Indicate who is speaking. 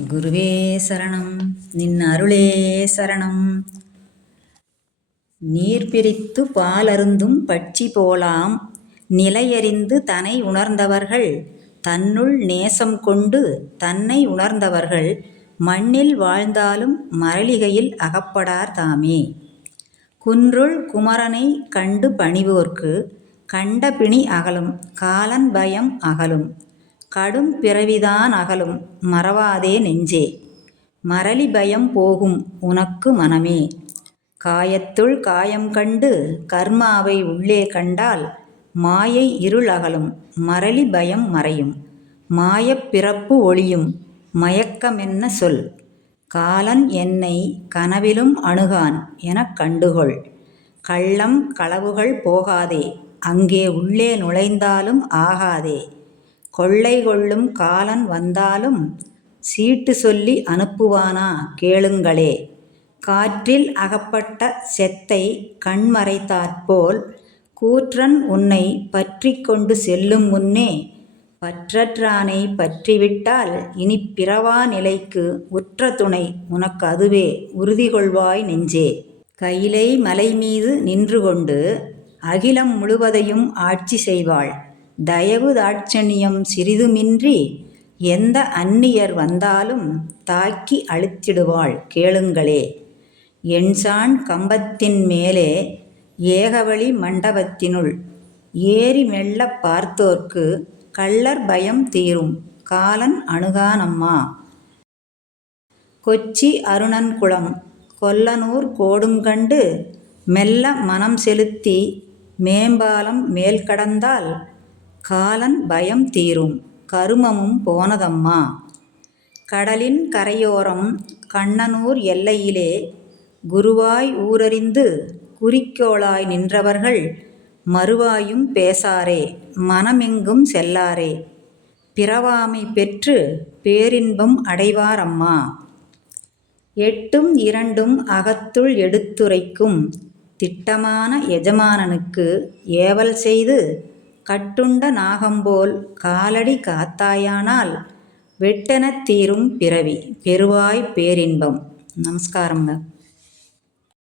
Speaker 1: குருவே சரணம். நின் அருளே சரணம். நீர் பிரித்து பாலருந்தும் பட்சி போலாம். நிலையறிந்து தனை உணர்ந்தவர்கள் தன்னுள் நேசம் கொண்டு தன்னை உணர்ந்தவர்கள் மண்ணில் வாழ்ந்தாலும் மரளிகையில் அகப்படார் தாமே. குன்றுள் குமரனை கண்டு பணிவோர்க்கு கண்ட பிணி அகலும் காலன் பயம் அகலும். கடும் பிறவிதான் அகலும். மறவாதே நெஞ்சே. மரளி பயம் போகும் உனக்கு மனமே. காயத்துள் காயம் கண்டு கர்மாவை உள்ளே கண்டால் மாயை இருள் அகலும். மரளி பயம் மறையும். மாயப் பிறப்பு ஒளியும். மயக்கமென்ன சொல்? காலன் என்னை கனவிலும் அணுகான் எனக் கண்டுகொள். கள்ளம் களவுகள் போகாதே. அங்கே உள்ளே நுழைந்தாலும் ஆகாதே. கொள்ளை கொள்ளும் காலன் வந்தாலும் சீட்டு சொல்லி அனுப்புவானா கேளுங்களே. காற்றில் அகப்பட்ட செத்தை கண்மறைத்தாற்போல் கூற்றன் உன்னை பற்றி கொண்டு செல்லும் முன்னே பற்றற்றானை பற்றிவிட்டால் இனி பிறவா நிலைக்கு உற்ற துணை உனக்கு அதுவே உறுதி கொள்வாய் நெஞ்சே. கையிலை மலை மீது நின்று கொண்டு அகிலம் முழுவதையும் ஆட்சி செய்வாள். தயவு தாட்சணியம் சிறிதுமின்றி எந்த அந்நியர் வந்தாலும் தாக்கி அழுத்திடுவாள் கேளுங்களே. எண்சான் கம்பத்தின் மேலே ஏகவழி மண்டபத்தினுள் ஏறி மெல்லப் பார்த்தோர்க்கு கள்ளர் பயம் தீரும் காலன் அணுகானம்மா. கொச்சி அருணன்குளம் கொல்லனூர் கோடுங்கண்டு மெல்ல மனம் செலுத்தி மேம்பாலம் மேல் கடந்தால் காலன் பயம் தீரும். கருமமும் போனதம்மா. கடலின் கரையோரம் கண்ணனூர் எல்லையிலே குருவாய் ஊரறிந்து குறிக்கோளாய் நின்றவர்கள் மறுவாயும் பேசாரே மனமெங்கும் செல்லாரே. பிறவாமை பெற்று பேரின்பம் அடைவாரம்மா. எட்டும் இரண்டும் அகத்துள் எடுத்துரைக்கும் திட்டமான எஜமானனுக்கு ஏவல் செய்து கட்டுண்ட நாகம்போல் காலடி காத்தாயானால் வெட்டெனத் தீரும் பிறவி பெறுவாய் பேரின்பம். நமஸ்காரங்க